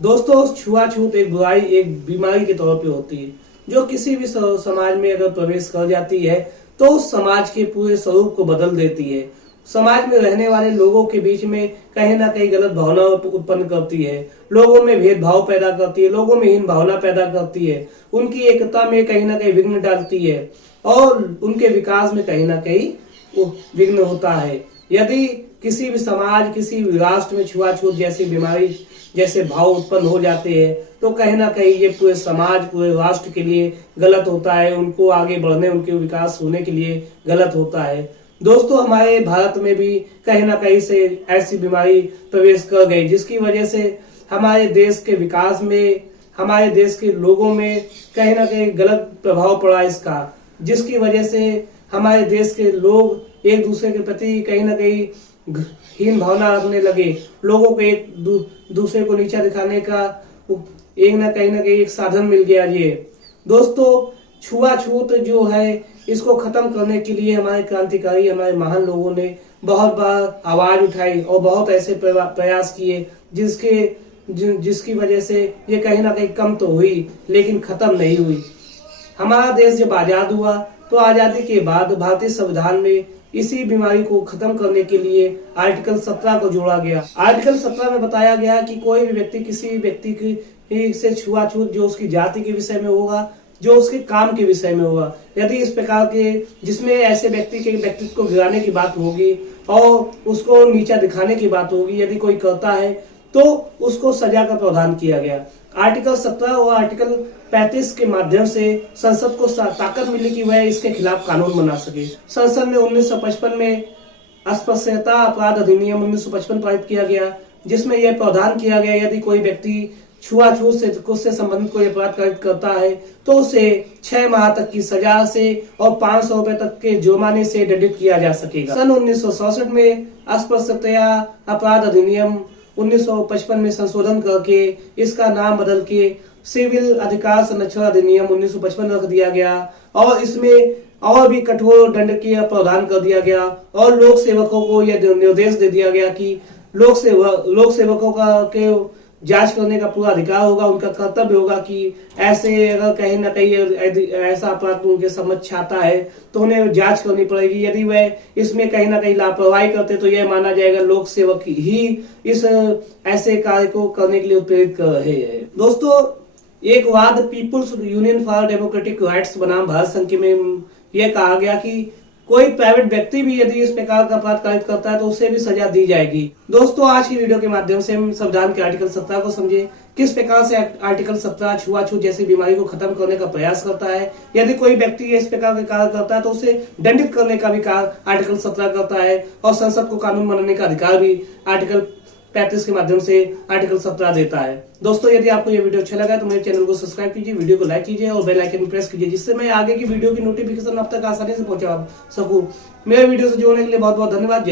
दोस्तों, छुआछूत एक बुराई, एक बीमारी के तौर पे होती है जो किसी भी समाज में अगर प्रवेश कर जाती है तो उस समाज के पूरे स्वरूप को बदल देती है। समाज में रहने वाले लोगों के बीच में कहीं ना कहीं गलत भावना उत्पन्न करती है, लोगों में भेदभाव पैदा करती है, लोगों में हीन भावना पैदा करती है, उनकी एकता में कहीं ना कहीं विघ्न डालती है और उनके विकास में कहीं ना कहीं विघ्न होता है। यदि किसी भी समाज, किसी भी राष्ट्र में छुआछूत जैसी बीमारी जैसे भाव उत्पन्न हो जाते हैं तो कहीं ना कहीं ये पूरे समाज, पूरे राष्ट्र के लिए गलत होता है, उनको आगे बढ़ने, उनके विकास होने के लिए गलत होता है। दोस्तों, हमारे भारत में भी कहीं ना कहीं से ऐसी बीमारी प्रवेश कर गई जिसकी वजह से हमारे देश के विकास में, हमारे देश के लोगों में कहीं ना कहीं गलत प्रभाव पड़ा इसका, जिसकी वजह से हमारे देश के लोग एक दूसरे के प्रति कहीं ना कहीं हीन भावना रखने लगे, लोगों को एक दूसरे को नीचा दिखाने का एक ना कहीं एक साधन मिल गया ये। दोस्तों, छुआछूत जो है इसको खत्म करने के लिए हमारे क्रांतिकारी, हमारे महान लोगों ने बहुत बार आवाज उठाई और बहुत ऐसे प्रयास किए जिसकी वजह से ये कहीं ना कहीं कम तो हुई लेकिन खत्म नहीं हुई। हमारा देश जब आजाद हुआ तो आजादी के बाद भारतीय संविधान में इसी बीमारी को खत्म करने के लिए आर्टिकल 17 को जोड़ा गया। आर्टिकल 17 में बताया गया कि कोई भी व्यक्ति किसी भी व्यक्ति की से छुआछूत जो उसकी जाति के विषय में होगा, जो उसके काम के विषय में होगा, यदि इस प्रकार के जिसमें ऐसे व्यक्ति के व्यक्तित्व को गिराने की बात होगी और उसको नीचा दिखाने की बात होगी, यदि कोई करता है तो उसको सजा का प्रावधान किया गया। आर्टिकल 17 और आर्टिकल 35 के माध्यम से संसद को ताकत मिली कि वह इसके खिलाफ कानून बना सके। संसद में 1955 में अस्पृश्यता अपराध अधिनियम 1955 पारित किया गया, जिसमें यह प्रावधान किया गया यदि कोई व्यक्ति छुआछूत से संबंधित कोई अपराध करता है तो उसे 6 माह तक की सजा से और 500 रुपए तक के जुर्माने से दंडित किया जा सकेगा। सन 1967 में अस्पृश्यता अपराध अधिनियम 1955 में संशोधन करके इसका नाम बदल के सिविल अधिकार संरक्षण अधिनियम 1955 रख दिया गया और इसमें और भी कठोर दंड के प्रावधान कर दिया गया और लोक सेवकों को यह निर्देश दे दिया गया कि लोक सेवकों का के जांच करने का पूरा अधिकार होगा, उनका कर्तव्य होगा कि ऐसे अगर कहीं ना कहीं ऐसा अपराध उनके समझ आता है तो उन्हें जांच करनी पड़ेगी। यदि वह इसमें कहीं ना कहीं लापरवाही करते तो यह माना जाएगा लोक सेवक ही इस ऐसे कार्य को करने के लिए उत्प्रेरित कर रहे हैं। दोस्तों, एक वाद people's union for democratic rights बनाम भारत संघ में यह कहा गया कि कोई प्राइवेट व्यक्ति भी यदि इस प्रकार का अपराध कारित करता है तो उसे भी सजा दी जाएगी। दोस्तों, आज की वीडियो के माध्यम से हम संविधान के आर्टिकल 17 को समझे, किस प्रकार से आर्टिकल 17 छुआछूत जैसी बीमारी को खत्म करने का प्रयास करता है। यदि कोई व्यक्ति इस प्रकार के कार्य करता है तो उसे दंडित करने का भी कार्य आर्टिकल 17 करता है और संसद को कानून बनाने का अधिकार भी आर्टिकल 35 के माध्यम से आर्टिकल 17 देता है। दोस्तों, यदि आपको यह वीडियो अच्छा लगा तो मेरे चैनल को सब्सक्राइब कीजिए, वीडियो को लाइक कीजिए और बेल आइकन प्रेस कीजिए जिससे मैं आगे की वीडियो की नोटिफिकेशन आप तक आसानी से पहुंचा सकूं। मेरे वीडियो से जुड़ने के लिए बहुत बहुत धन्यवाद।